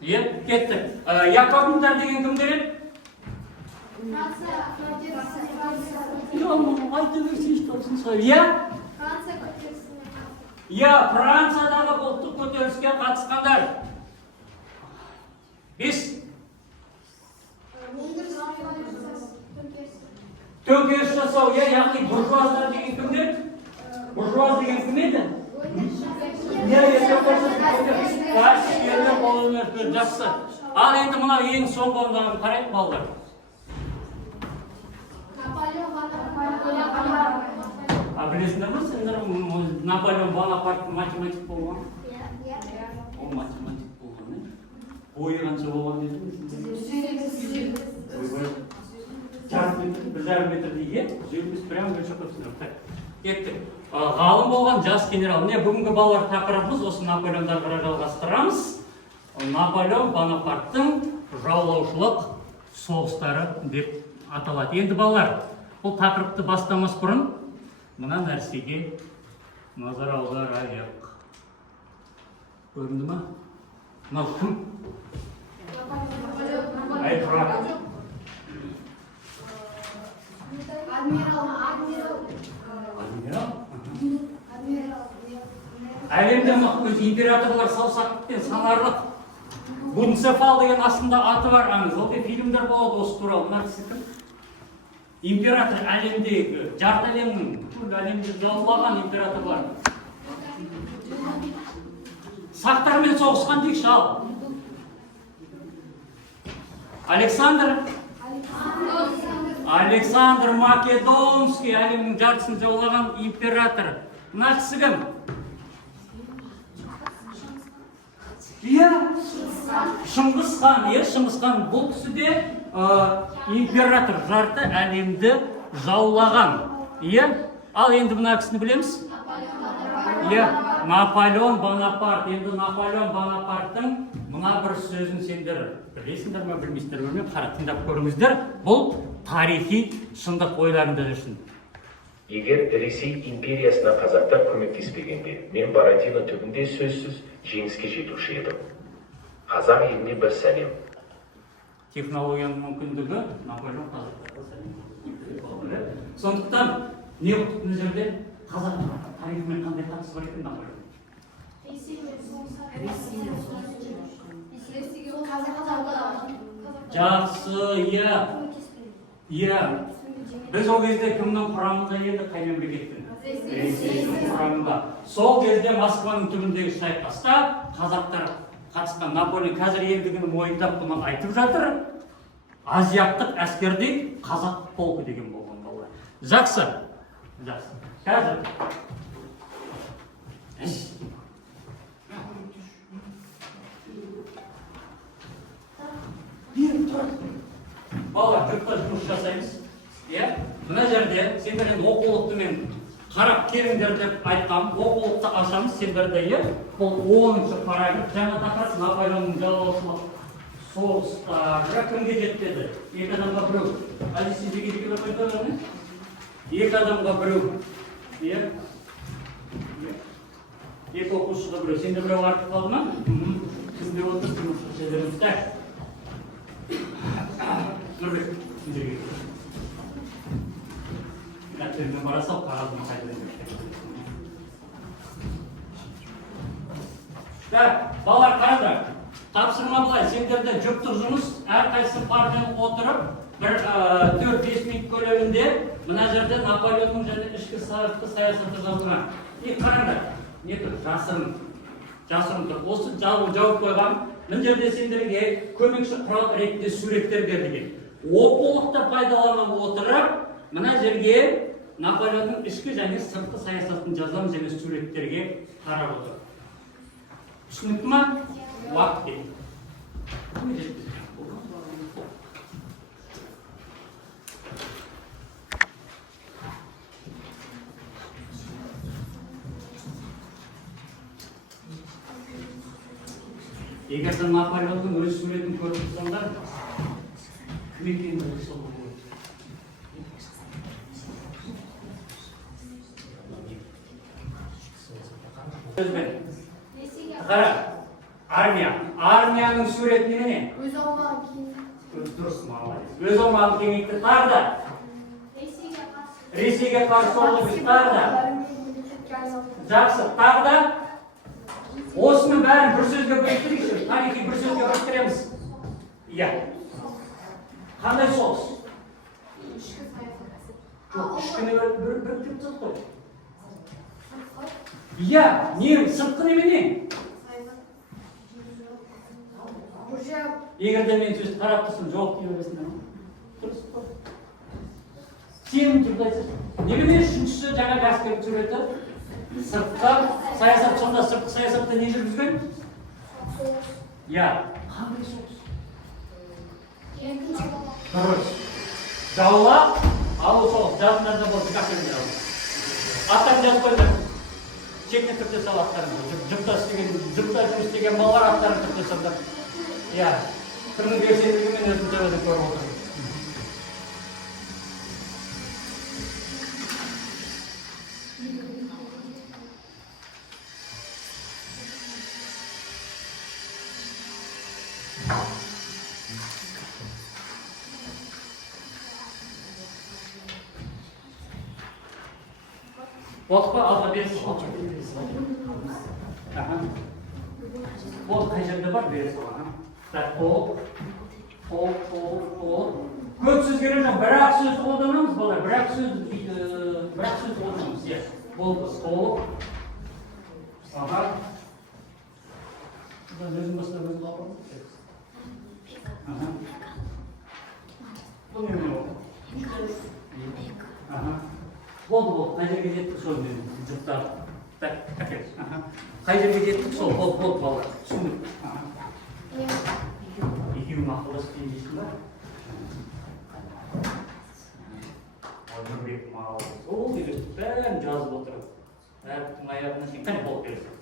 Иә, кеттік. Якобиндар деген кімдер еді? Айта берсей ішталсын сұрай. Иә? Иә, Франциядағы ұлттық көтеріліске қатысқандар. 5. Төңкеріс жасау, яғни буржуаздар деген кімдер? Буржуаз деген кім еді? Жақсы. Ал енді мынау ең соңғы ондағы қарайық балдар. Білесіңдер ме сендер Наполеон Бонапарт математик болған? Ол математик болған. Бойы қанша болған деді ме? 1,5 метр дейге, 1,5 прям өлшеп өтсіңдер. Кеттік. Ғалым болған жас генерал. Міне бүгінгі балалар тақырыбымыз осы Наполеондарға қарай жалғастырамыз. Наполеон Бонапарттың жаулаушылық соғыстары деп аталады. Енді балалар, бұл тақырыпты бастамас бұрын мына нәрсеге назар аударайық. Көрінді ме? Мынау кім? Айтырақ. Әлемде мықты императорлар саусақпен санарлық. Бунцефал деген астында аты бар, аңыз. Ол фильмдер болады осы туралы. Мына кісі кім? Император әлемдегі, жарты әлемнің, бүкіл әлемді жаулаған императорлар. Сақтармен соғысқан дейікші ал. Александр Македонский, әлемнің жартысын жаулаған император. Мына кісі кім? Шыңғыс хан. Бұл кісі де император, жарты әлемді жаулаған. Ал енді мына кісіні білеміз? Наполеон Бонапарт. Енді Наполеон Бонапарттың мына бір сөзін сендер білесіңдер ме, білмейсіңдер ме, қара тыңдап көріңіздер. Бұл тарихи шындық ойларында жүрсін. Егер Ресей империясына қазақтар көмектеспегенде, мен Бородино түбінде сөзсіз жеңіске жетуші едім. Қазақ еліне бір сәлем. Технологияның мүмкіндігі Наполеон қазақтарға сәлем. Сондықтан не ұқтық мына жерде? Қазақ тарихымен қандай қатысы бар екен Наполеон? Жақсы, Біз ол кезде кімнің құрамында еді, қай мемлекеттің? Ресейдің құрамында. Сол кезде Москваның түбіндегі шайқаста қазақтар қатысқан. Наполеон қазір ендігінің мойындап бұны айтып жатыр. Азиаттық әскерде қазақ полкі деген болған балалар. Жақсы. Қазір. Балалар, жүкті жұмыс жасаймыз. Мына жерде сендерден оқулықты мен қарап келіңдер деп айтқам. Оқулықты ашамыз сендерде. Бұл 10-шы параграф. Жаңа тақырып Наполеонның жаулаушылық соғыстары кімге жетпеді? 2 адамға біреу. Әзір сендерге екі деп айтады ме? 2 адамға біреу. 2 оқушыға біреу. Сенде біреу артып қалды ма? Сізде отыр жұмыс жасайдыңыздар. Нұрбек, сендерге. Нәттермен барасау қағазын қайтадан. Балалар қараңдар. Тапсырма былай, сендерде жүктік жұмыс, әрқайсы партияны отырып, 4-5 минут көлемінде мына жерде Наполеонның және ішкі саясаты жазылған. Қараңдар, не тұр? Жасырын тұр. Осы жауып қойған. Мына жерде сендерге көмекші құрал ретінде суреттер берілген. Оқулықты пайдалана отырып, мына жерге Наполеонның ішкі және сыртқы саясатын жазамыз және суреттерге қарап отыр. Түсінікті ма? Уақыт дейді. Егер де Наполеонның өз суретін көріп тұрсаңдар, кім екенін білсе ол болады. Қара, Армияның суреті немене? Өз аумағын кеңейтті. Дұрыс, молодец. Өз аумағын кеңейтті. Тағы да Ресейге қарсы соғыс. Тағы да жақсы. Тағы да осының бәрін бір сөзге біріктірейікші. Тарихи бір сөзге біріктіреміз. Иә. Қандай соғыс? Жоқ, ішкі біріктіріп тұрып қой. Иә, не сыртқы немене? Егер де мен сөзді қарап тұрсам, жауап дей бересің. Дұрыс қой. Сенім түрде айтасың. Немене үшіншісі жаңа әскери суреті? Сыртқы саясат, сонда сыртқы саясатта не жүргізген? Иә. Қандай соғыс? Дұрыс. Жаулап алу соғыс. Жазыңдарда болды, қақырыңдар алу. Аттарын жазып қойыңдар. Шетіне түрте сал аттарыңды. Жұпта жұмыс істеген балалар аттарын түрте салдар. Иә. Кімнің белсенділігі мен өзін төбеден көріп отырмын. Уақытқа алға бересіз. Ол қай жерде бар бересіз. Қол. Көп сөз керек жоқ, бір-ақ сөз қолданамыз, балалар. Бір-ақ сөз қолданамыз. Болды. Қол. Өзім бастап өзім қалпым. Бұл немен ол? Болды. Қай жерге жеттік сол мен жұптар. Қай жерге жеттік сол. Болды, балалар. Түсіндік. Екеуің ақылдасып кейін дейсің ба? Нұрбек мал. Ол деген бәрін жазып отырып. Әріптің аяғына шейін қане болып бересің.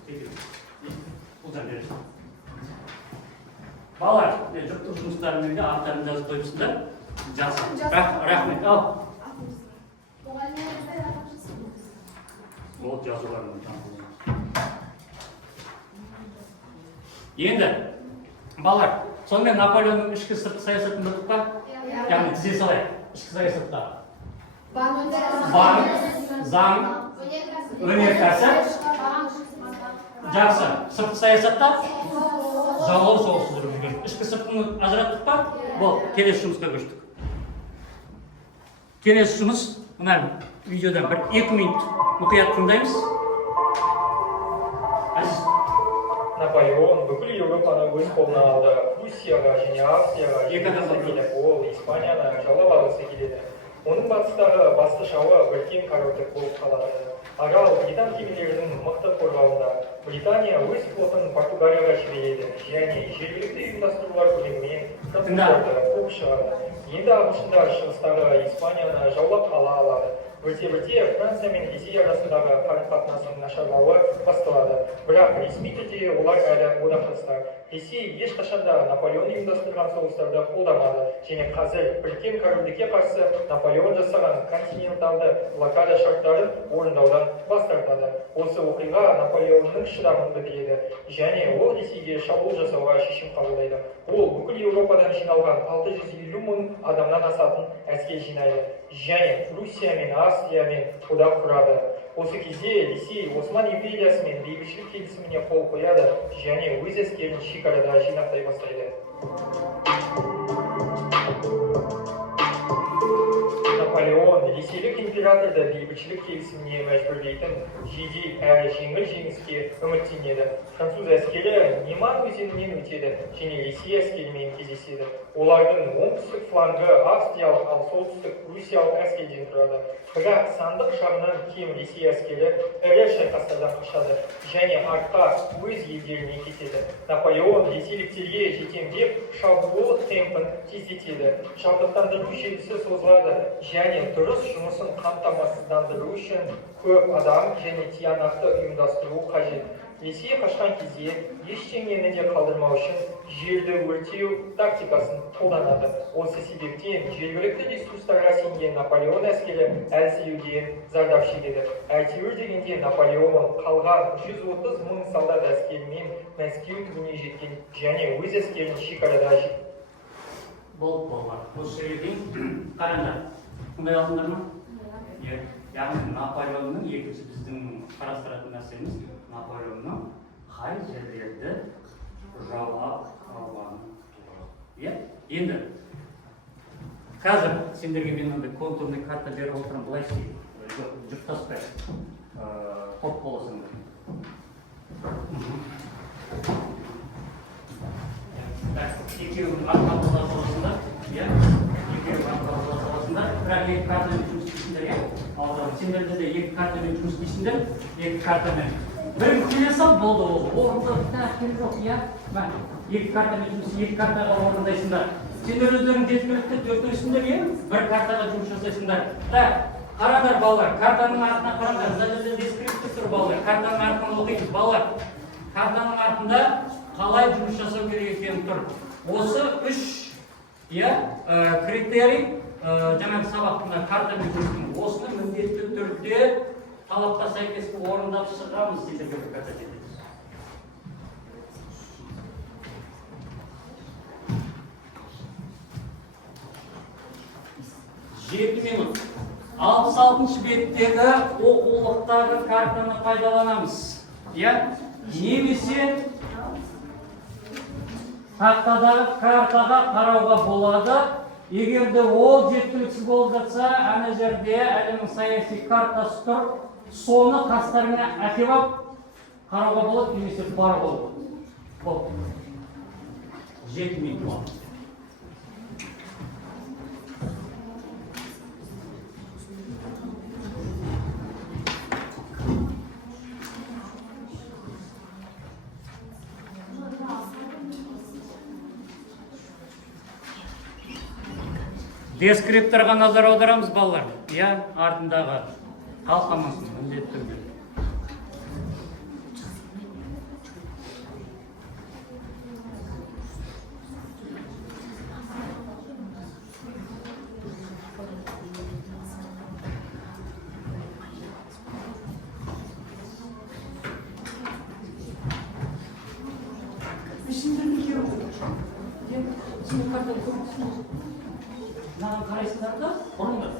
Ұлжан бересің. Балалар, жұптық жұмыстарымен де аттарын жазып қойыпсыңдар. Жақсы. Рахмет. Ал. Ол жазуларының танылды. Енді, балалар, сонымен Наполеонның ішкі сыртқы саясатын білдік па? Яғни тізе салайық. Ішкі саясатта. Банк, заң, өнеркәсіп. Жақсы. Сыртқы саясатта жаулау соғысы жүргізген. Ішкі сыртқыны ажыраттық па? Бол, келесі жұмысқа көштік. Келесі жұмыс, мына видеодан 1-2 минут мұқият тыңдаймыз. Наполеон бүкіл Еуропаны өз қолына алды. Руссияға және Австрияға жеткізгісі келіп, ол Испанияны жаулап алғысы келеді. Оның батыстағы басты шауы біріккен корольдік болып қалады. Арал британ кемелерінің мықты қорғауында. Британия өз флотын Португалияға жібереді және жергілікті ұйымдастырулар көмегімен француздарды қуып шығады. Енді ағылшындар шығыстағы Испанияны жаулап ала алады. Бірте-бірте Франция мен Ресей арасындағы қарым-қатынасының нашарлауы басталады. Бірақ ресми түрде олар әлі одақтастар. Ресей ешқашанда Наполеон ұйымдастырған соғыстарды қолдамады және қазір біріккен корольдікке қарсы Наполеон жасаған континенталды блокада шарттарын орындаудан бас тартады. Осы оқиға Наполеонның шыдамын бітіреді және ол Ресейге шабуыл жасауға шешім қабылдайды. Ол бүкіл Еуропадан жиналған 650 мың адамнан асатын әскер жинайды және Руссия мен Австриямен одақ құрады. Осы кезде Ресей Осман империясымен бейбітшілік келісіміне қол қояды және өз әскерін шекарада жинақтай бастайды. Наполеон ресейлік императорды бейбітшілік келісіміне мәжбүрлейтін жедел әрі жеңіл жеңіске үміттенеді. Француз әскері Неман өзенінен өтеді және Ресей әскерімен кездеседі. Олардың оңтүстік флангі австриялық, ал солтүстік руссиялық әскерден тұрады. Бірақ сандық жағынан кем Ресей әскері ірі шайқастардан қашады және артқа өз елдеріне кетеді. Наполеон ресейліктерге жетемдеп шабуыл темпін тездетеді. Жабдықтандыру желісі созылады және дұрыс жұмысын қамтамасыздандыру үшін көп адам және тиянақты ұйымдастыру қажет. Ресей қашқан кезде ештеңені де қалдырмау үшін жерді өртеу тактикасын қолданады. Осы себептен жергілікті ресурстарға сенген Наполеон әскері әлсіреуден зардап шегеді. Әйтеуір дегенде Наполеон қалған 130 мың солдат әскерімен Мәскеу түбіне жеткен және өз әскерін шекарада болып болған. Осы жерден қараңдар. Тыңдай алдыңдар ма? Яғни Наполеонның екінші біздің қарастыратын нәрсеміз Наполеонның қай жерлерді жаулап алғаны туралы. Енді қазір сендерге мен мынандай контурный карта беріп отырмын, былай істейік. Жұптаспай. Топ боласыңдар. Екеуінің артынан бола саласыңдар. Екеуінің артынан бола саласыңдар. Бірақ екі картамен жұмыс істейсіңдер. Сендерде де екі картамен жұмыс істейсіңдер. Екі картамен. Бірін келе сал, болды ол. Орында тәкел жоқ, екі картамен жұмыс, екі картаға орындайсыңдар. Сендер өздерің жеткілікті төртіншісіңдер, бір картаға жұмыс жасайсыңдар. Қараңдар балалар, картаның артына қараңдар. Мына жерде дескриптив тұр балалар. Картаның артынан оқиды балалар. Картаның артында қалай жұмыс жасау керек екені тұр. Осы үш критерий жаңағы сабақтың картамен жұмыстың. Осыны міндетті түрде талапқа сәйкес орындап шығамыз сендерге бір карта жетеді. 7 минут. 66 беттегі оқулықтағы картаны пайдаланамыз. Немесе тақтадағы картаға қарауға болады. Егерде ол жеткіліксіз болып жатса, ана жерде әлемнің саяси картасы тұр. Соны қастарына әкеп қарауға болады, немесе баруға болады. 7 минут. Дескрипторға назар аударамыз балалар. Артындағы қалқамасын міндетті түрде. Маған қарайсыңдар да, ұрыңдар.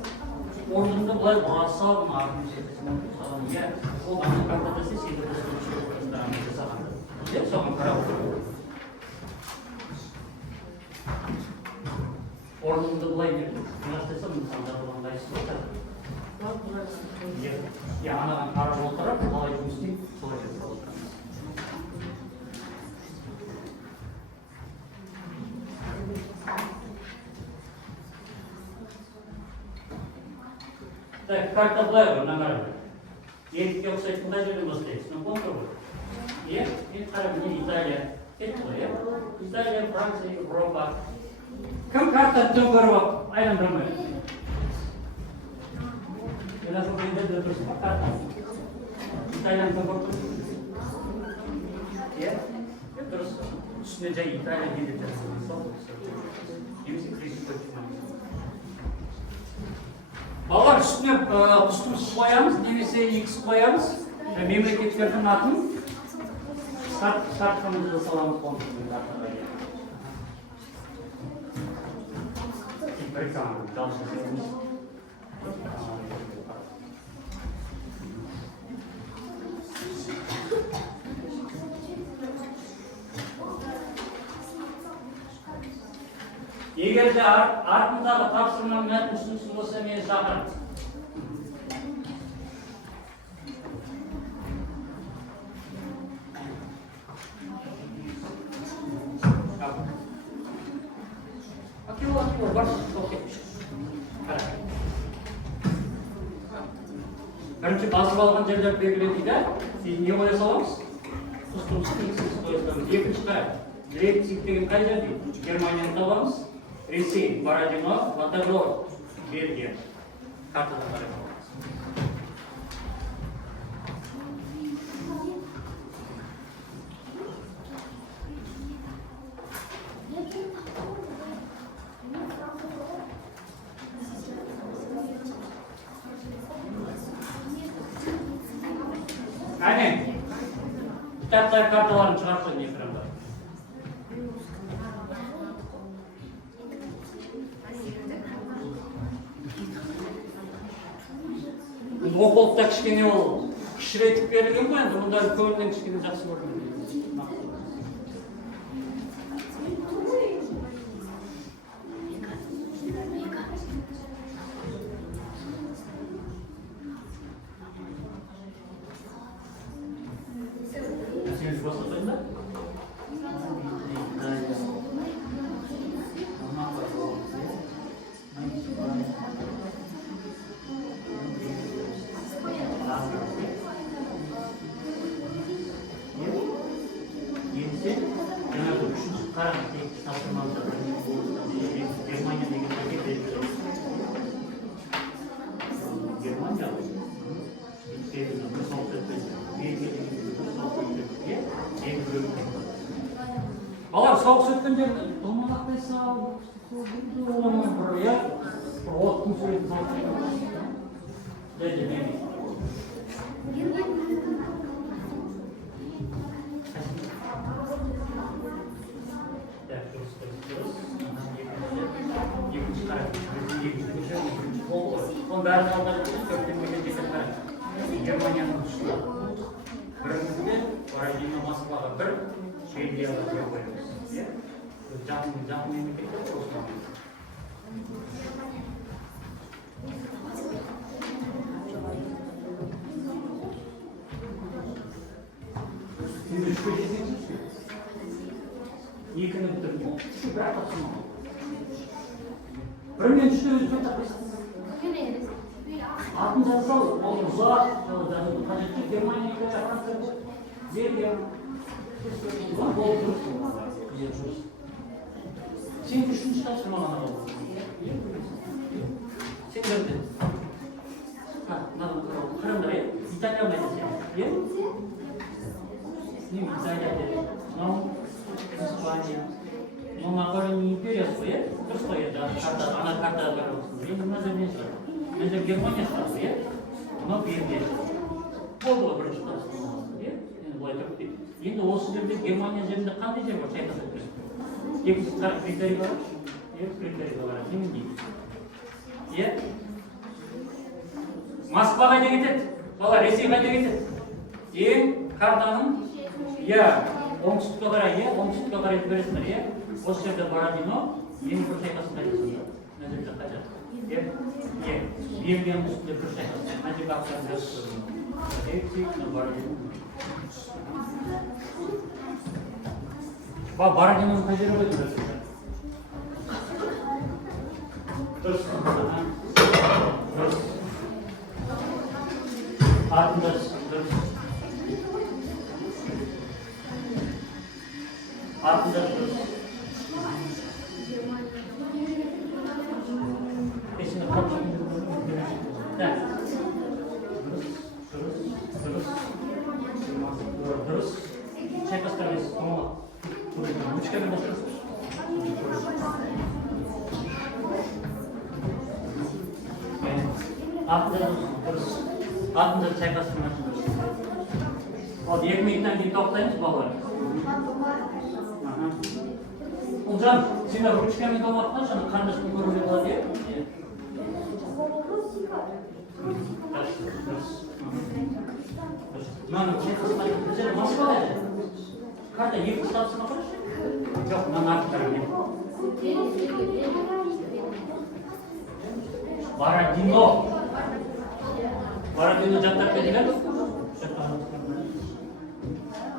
Орнында бұлай ұрасалым артын жетесін салам. Ол ана картада сендерді сөйлеуші жасағанды. Соған қарап отыру. Орнында бұлай берді. Мұнастайсам, мысалдар бұлан қайсы отырады. Анаған қарап отырып, қалай жұмыс істейді, солай жетіп отырамыз. Карта былай ғой, нағарады. Ендікке ұқсайды, қандай жерден бастайды? Контур ғой. Қарап, міне Италия. Кетті ғой, Италия, Франция, Европа. Кім карта төңгеріп айландырмай? Еласыл бендерді тұрсын ба карта? Италиян төңгеріп тұрсын? Дұрыс. Үстіне жай Италия бендер тұрсын. Немесе кресіп өтіп. Балалар үстіне құстың қоямыз, немесе X қоямыз. Мемлекеттердің атын шартқымызды саламыз контурдың артыға келіп. Бір экзамен, жалшы сөзіміз. Егерде артындағы тапсырма мәтін түсініксіз болса, мені шақырыңыз. Бірінші басып алған жерлер белгіледі. Не қоя саламыз? Құстымыз, X-із қоя саламыз. Екінші Лейпциг деген қай жер дейді? Германияны табамыз. Ресей, Бородино, Ватерлоо, Бельгия. Картада қарай аламыз. Қытай карталарын шығарып қойдым экранда. Оқулықта кішкене ол кішірейтіп берілген ғой, енді мұнда көбінен кішкене жақсы көрдім. Сен бастатайын ба? Балар соғыс өткенде домалақтай салып, бір оттың суретін салып. Onun bәрін алдар Германияның тұшына бірімізде Бородино Москваға бір Швейцарияға бір қойымыз. Жақын мемлекеттер осылар. Сіз үшке жетесіз бе? Екіні бітірдім. Бірақ тапсырмам. Бірмен үште өзбек тапсырмам. Атын жазсал, ол ұзақ, қажетті Германияға Францияға, Бельгия, ол дұрыс. Сен үшінші тапсырмаған адам. Сен көрді. Қырымдар, Италия мәдесен. Италия деді. Испания. Наполеон империясы ғой, дұрыс қой, ана карта бар болсын. Енді мына жерден шығар. Мен де Германия шығарсы, мынау Бельгия. Болды ғой бірінші тапсырмасы, енді былай тұрып дейді. Енді осы жерде Германия жерінде қандай жер бар, шайқасып тұрсын? Екінші қара критерий бар, критерий бар, немен дейді? Москва қайда кетеді? Бала, Ресей қайда кетеді? Ең картаның, оңтүстікке қарай, оңтүстікке қарай бересіңдер, осы жерде Бородино, ең бір шайқасын қайдасыңдар. Мына жерде қайда? Бельгияның үстінде бір шайқасы, мына жерге ақшаны беріп Бородиноның қай жері ғой көресіңдер? Дұрыс. Дұрыс. Атын дұрыс. Атын дұрыс. Дұрыс. Шайқастар емес, қомала. Өчкемен бастырыз. Атында дұрыс. Атында шайқастырмас дұрыс. Ол 2 минуттан кейін тоқтаймыз, балалар. Ұлжан, сендер өчкемен тоқтап жаңа қандашпен көруге болады, Мынаны шайқасына біздер Москвада еді. Карта екі тапсырма қарашы? Жоқ, мынаны артықтар мен. Бородино. Бородино жаттап кетілер?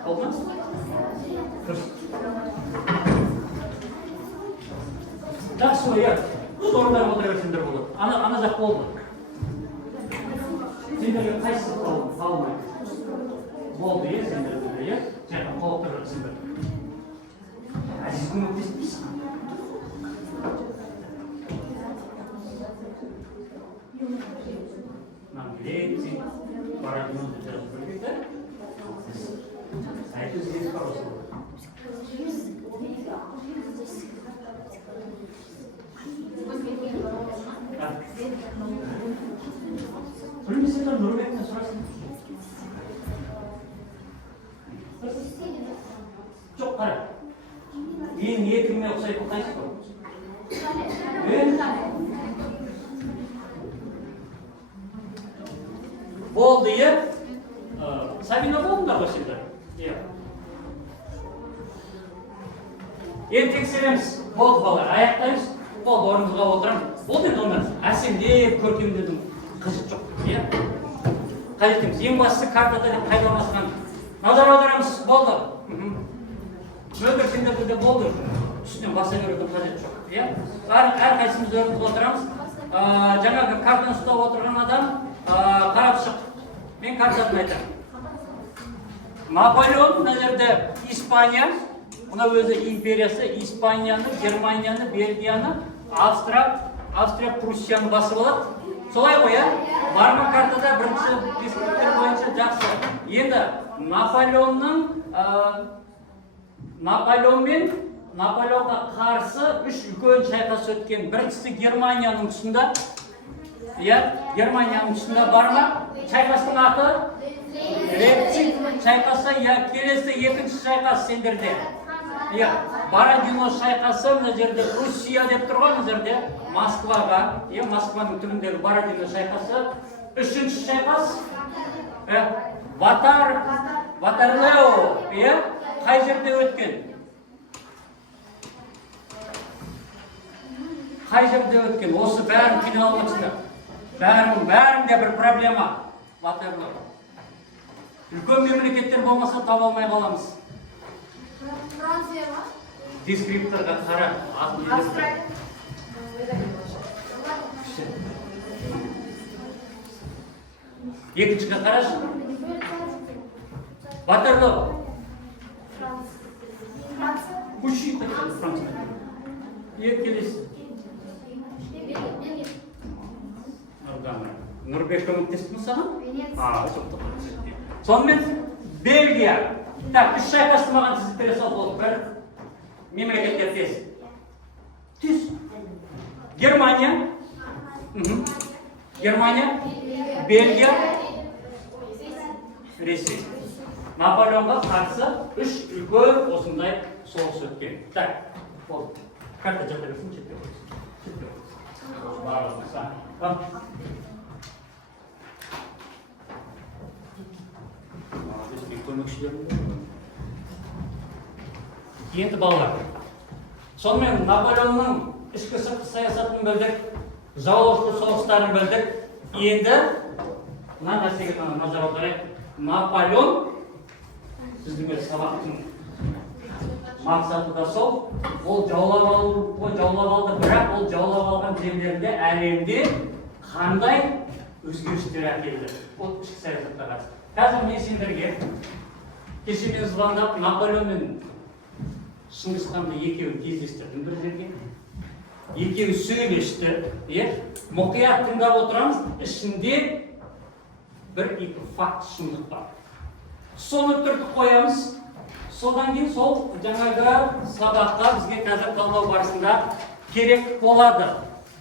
Болды ма? Дұрыс. Жақсы ғой, сорындар отыра берсеңдер болады. Ана жақ болды. Сендерге қайсысы қалмайды? Болды, сендерге, жаңа қолықтар жатсыңдар. Әзіз көмектеспейсің. Лекций, Бородиноны жазып көргенде, айту здесь по-русски. Білмесеңдер Нұрбектен сұрайсың. қайсы болды, иә? Сабина болыңдар ғой сендер? Иә. Енді тексереміз. Болды балалар, аяқтаймыз. Болды, орнымызға отырамыз. Болды енді онда әсемдеп, көркемдеудің қажет жоқ. Иә? Қажет етеміз. Ең бастысы картада деп пайдаланған. Назар аударамыз. Болды. Мөлдір сендерде де болды. Үстінен баса берудің қажет жоқ. Иә? Әрқайсымыз орнымызға отырамыз. Жаңағы картаны ұстап отырған адам қарап шық. Мен картасын айтамын. Наполеон, мына жерде Испания, мына өзі империясы, Испанияны, Германияны, Бельгияны, Австрия-Пруссияны басып алады. Солай ғой, иә? Барма картада бірінші республика бойынша жақсы. Енді Наполеонға қарсы үш үлкен шайқас өткен. Біріншісі Германияның тұсында, иә, Германияның тұсында барма. Шайқастың аты Лейпциг шайқасы, иә, келесі екінші шайқас сендерде. Иә, Бородино шайқасы, мына жерде Руссия деп тұрған, мына жерде Москваға, иә, Москваның түбіндегі Бородино шайқасы. Үшінші шайқас Ватерлоо, иә, қай жерде өткен? Қай жерде өткен? Осы бәрін қиналып отырсыңдар. Бәрінде бір проблема. Ватерлоо. Үлкен мемлекеттер болмаса таба алмай қаламыз. Франция ма? Дескрипторға қара. Австралия. Екіншіге қарашы. Ватерлоо. Франция. Учи Франция. Келесі. Нұрбек көмектесті ме саған? Сонымен Бельгия. Так, үш шайқасты маған тізіп сал болды. Бір мемлекеттер тез. Германия. Бельгия. Ресей. Наполеонға қарсы үш үлкен осындай соғыс өткен. Так, болды. Карта жата берсін, жетпей Енді балалар. Сонымен Наполеонның ішкі сыртқы саясатын білдік, жаулаушылық соғыстарын білдік. Енді мына нәрсеге назар аударайық. Наполеон сіздің өз сабақтың мақсаты да сол. Ол жаулап алды, бірақ ол жаулап алған жерлерде әлемде қандай өзгерістер әкелді. Ол ішкі саясатқа қатысты. Қазір мен сендерге кеше мен звондап Наполеон мен Шыңғысханды екеуін кездестірдім бір жерге. Екеуі сөйлесті, мұқият тыңдап отырамыз, ішінде бір-екі факт шындық бар. Соны түртіп қоямыз. Содан кейін сол жаңағы сабаққа бізге қазір талдау барысында керек болады.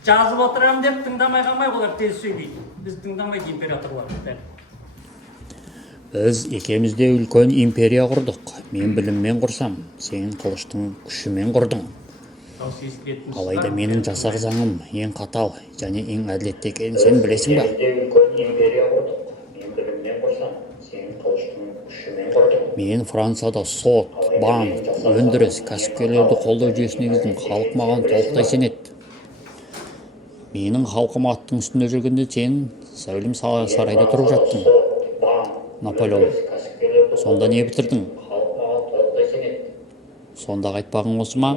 Жазып отырам деп тыңдамай қалмай олар тез сөйлейді. Біз тыңдамайды императорлар. Біз екеуміз де үлкен империя құрдық. Мен біліммен құрсам, сен қылыштың күшімен құрдың. Алайда менің жасақ заңым ең қатал және ең әділетті екенін сен білесің ба? Үлкен империя құрдық. Мен біліммен құрсам, сен қылыштың күшімен құрдың. Мен Францияда сот, банк, өндіріс, кәсіпкерлерді қолдау жүйесіне келдім. Халық маған толықтай сенеді. Менің халқым аттың үстінде жүргенде сен сәулем сарайда тұрып жаттың. Наполеон, сонда не бітірдің? Сонда қайтпағың осы ма?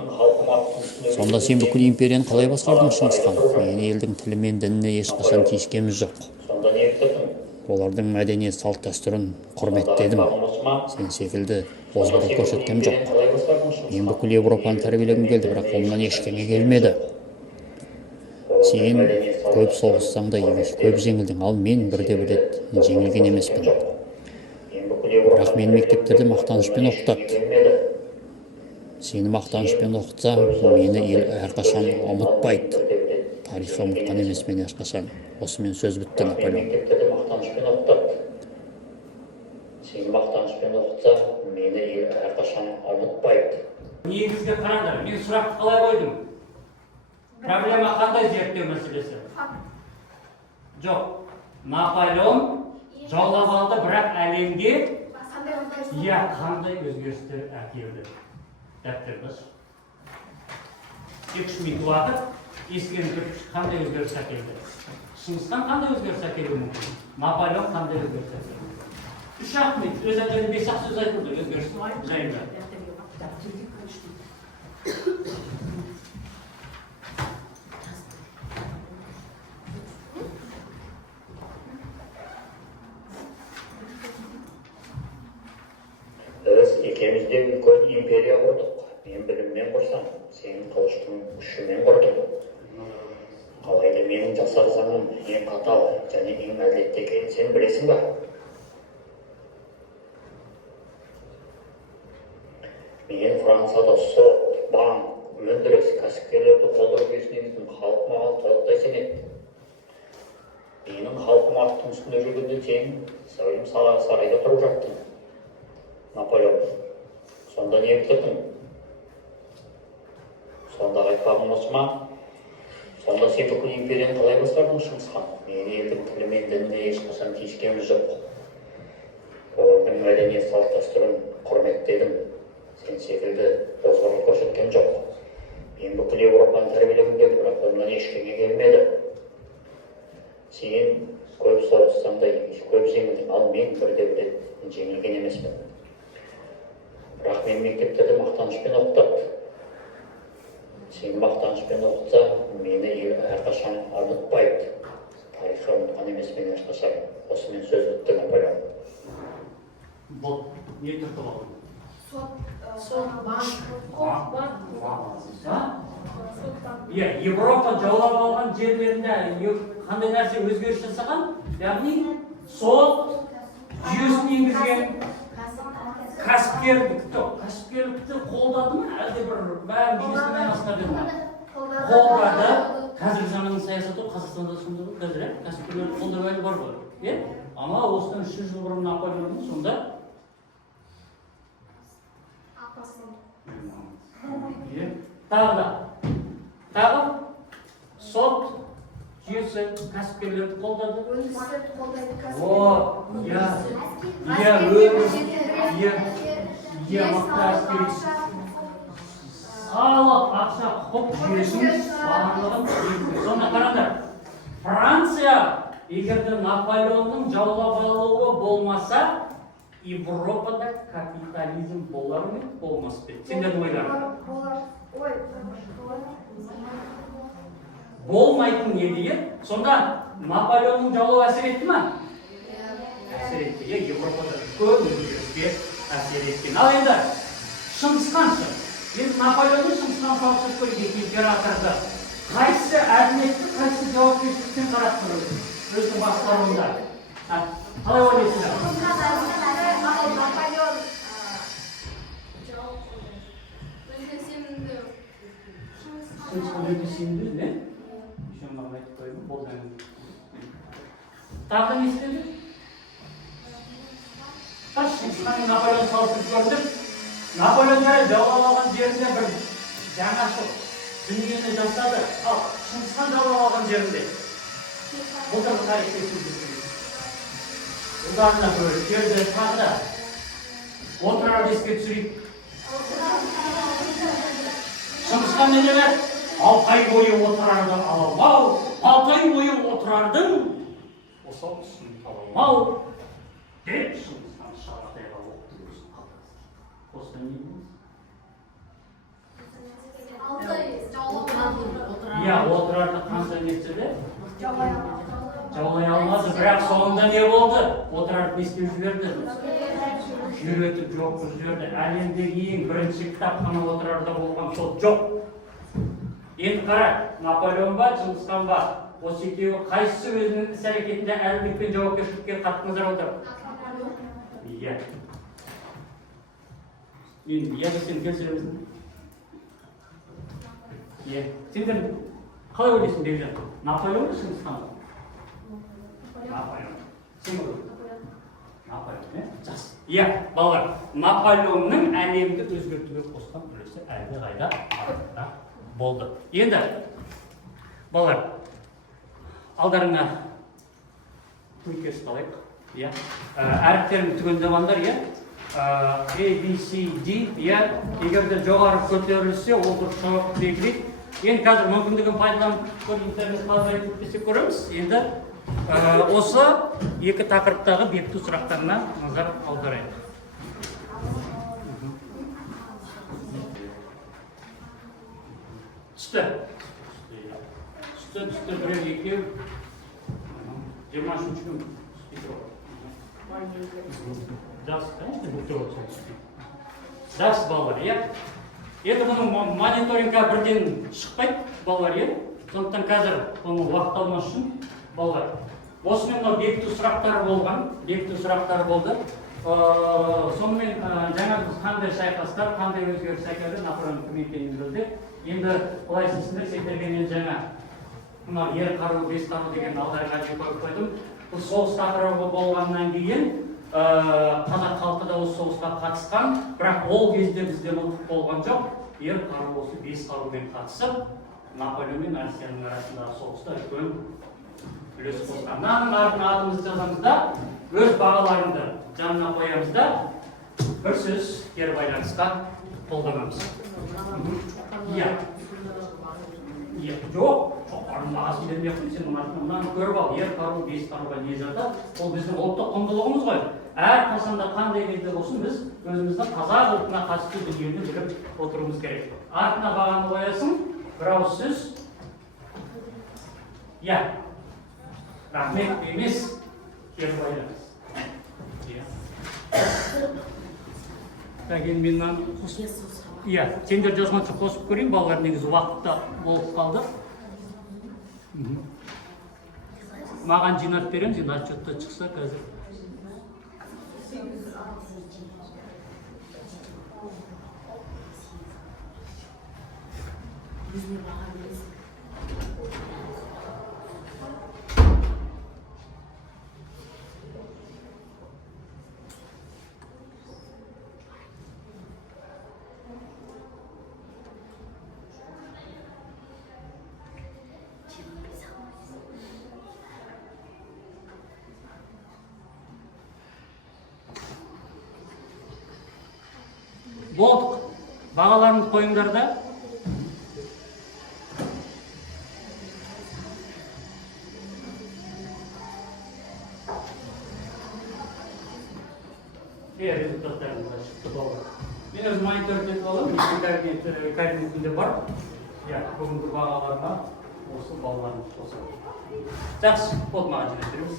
Сонда сен бүкіл империяны қалай басқардың Шыңғысхан? Мен елдің тілі мен дініне ешқашан тиіскеміз жоқ. Олардың мәдениет салт дәстүрін құрметтедім. Сен секілді озбырлық көрсеткем жоқ. Мен бүкіл Европаны тәрбиелегім келді, бірақ қолымнан ештеңе келмеді. Сен көп соғыссаң да көп жеңілдің, ал мен бірде жеңілген емеспін. Бірақ мен мектептерде мақтанышпен оқытады. Сені мақтанышпен оқытса, мені ел әрқашан ұмытпайды. Тарихы ұмытқан емес мені әрқашан. Осымен сөз бітті, Наполеон. Мектептерде мақтанышпен оқытады. Сені мақтанышпен оқытса, мені ел әрқашан ұмытпайды. Негізгі қараңдар, мен сұрақты қалай қойдым? Проблема қандай зерттеу мәселесі? Жоқ. Наполеон жаулап алды, бірақ әлемге қандай өзгерістер әкелді? Дәптерді. 2-3 минут уақыт ескеріп көріп қандай өзгеріс әкелді? Шыңғысхан қандай өзгеріс әкелуі мүмкін? Наполеон қандай өзгеріс әкелді? 3-ақ минут, өз әдері 5-ақ сөз айтылды өзгеріс жайында. Біз екеумізде үлкен империя құрдық. Мен біліммен құрсам, сен қылыштың күшімен құрдың. Алайда менің жасар заңым ең қатал және ең әділетті екенін сен білесің ба? Мен Францияда сот, банк, өндіріс, кәсіпкерлерді қолдау жүйесін енгіздім. Халық маған толықтай сенеді. Менің халқым аттың үстінде жүргенде сен сәулем сарайда тұрып жаттың. Наполеон, сонда не бітірдің? Сонда айтпағың осы ма? Сонда сен бүкіл империяны қалай басқардың, Шыңғысхан? Мен елдің тілі мен дініне ешқашан тиіскеніміз жоқ. Олардың мәдениет салт-дәстүрін құрметтедім. Сен секілді озбырлық көрсеткен жоқ. Мен бүкіл Европаны тәрбиелегім келді, бірақ қолымнан ештеңе келмеді. Сен көп соғыссаң да көп жеңілдің, ал мен бірде-бірде жеңілген емеспін. Бірақ мен мектептерде мақтанышпен оқытады. Сен мақтанышпен оқытса, мені ел әрқашан ұмытпайды. Тарихы ұмытқан емес мен ешқашан. Осымен сөз бітті, Наполеон. Бұл не түрті болды? Европа жаулап алған жерлерінде қандай нәрсе өзгеріс жасаған? Яғни сот жүйесін енгізген. Кәсіпкерлікті қолдады ма? Әлде бір бәрін жүйесімен айналысқан ма? Қолдады. Қазіргі заманның саясаты Қазақстанда сонда ғой, қазір кәсіпкерлерді қолдау әлі бар ғой. Ама осыдан 300 жыл бұрын Наполеонның сонда тағы сот жүйесі кәсіпкерлерді қолдады. Өндірістерді қолдайды. Салық, ақша, құқық жүйесінің барлығын сонда қараңдар. Франция егерде Наполеонның жаулап алуы болмаса, Европада капитализм болар ма, болмас па? Сендердің ойларың? Болмайтын не деген? Сонда Наполеонның жаулауы әсер етті ма? Әсер етті. Европада көп өзгеріске әсер еткен. Ал енді Шыңғысханшы. Енді Наполеонды Шыңғысхан салып көрейік императорды. Қайсы әділетті, қайсы жауапкершіліктен қараттыңыз өзінің бастауында? Қалай ойлайсыздар? Наполеон Шыңғысхан өте сенімді, не? Маған айтып қойдым, болған. Тағы не істеді? Шыңғысхан мен Наполеон салыстырып көрдік. Наполеон жаулап алған жерінде бір жаңашыл дүниені жасады. Ал Шыңғысхан жаулап алған жерінде. Бұл да тарихты сөздесін. Бұлдарына көріп, жерді тағы да отырарды еске түсірейік. Шыңғысхан не демек? 6 ай бойы отырарды аламау, 6 ай бойы отырардың осал түсін аламау деп Шыңғысхан шағатайға оқты өзін қалды. Осыдан не дейміз? Отырарды қандай нетседі? Жаулай алмады, бірақ соңында не болды? Отырарды не істеп жіберді? Жүретіп жоқ жіберді. Әлемдегі ең бірінші кітапхана отырарда болған сол жоқ. Енді қара, Наполеон ба, Шыңғысхан ба? Осы екеуі қайсысы өзінің іс-әрекетінде әділдік пен жауапкершілікке қатты назар аударады? Иә. Енді сен келісемісің? Иә. Сендер қалай ойлайсың, Бекжан? Наполеон ба, Шыңғысхан ба? Наполеон. Сен ойлайсың? Наполеон, иә? Жақсы. Иә, балалар, Наполеонның әлемді өзгертуге қосқан үлесі әлдеқайда артық болды. Енді, балалар, алдарыңа көйкес қалайық. Иә, әріптерін түгендемаңдар, иә. A, B, C, D, иә, егер де жоғары көтерілсе, ол дұрыс жауап белгілейді. Енді қазір мүмкіндігін пайдаланып интернет базасын көтерсек көреміз. Енді осы екі тақырыптағы бекіту сұрақтарына назар аударайық. Түсті. Біреу екеу. 23 күн. Жақсы балалар, иә. Енді бұның мониторингқа бірден шықпайды, балалар, иә. Сондықтан қазір бұны уақыт алмас үшін, балалар. Осымен бекіту сұрақтары болды. Сонымен жаңа біз қандай шайқастар, қандай өзгеріс әкелді, Наполеон кім екенін білді. Енді былай сіздер сендерге жаңа мына ер қару, бес қару деген алдарыңа қойып қойдым. Бұл соғыс тақырыбы болғаннан кейін қазақ халқы да осы соғысқа қатысқан, бірақ ол кезде бізден ұлттық болған жоқ. Ер қару осы бес қарумен қатысып, Наполеон мен Россияның арасындағы соғыста үлкен үлес қосқан. Мынаның артына атымызды жазамыз да, өз бағаларыңды жанына қоямыз да, бір сөз кері байланысқа қолданамыз. Иә. Жоқ, бағасын бермей қойын, сен мынаны көріп ал, ер қару, бес қаруға не жатады, ол біздің ұлттық құндылығымыз ғой. Әр қашанда қандай кезде болсын, біз өзіміздің қазақ ұлтына қатысты дүниені біліп отыруымыз керек. Артына бағаны қоясың, бір ауыз сөз. Иә, рахмет емес, кері байланыс. Енді мен иә, сендер жазғанша қосып көрейін, балалар негізі уақытта болып қалды. Маған жинап берем, сен отчетта шықса қазір. Болдық. Бағаларыңды қойыңдар да. Результаттарыңыз шықты балалар. Мен өз мониторинг етіп аламын, мен кабинетінде бар. Бүгінгі бағаларына осы балаларымыз қосады. Жақсы, болды маған жинап береміз.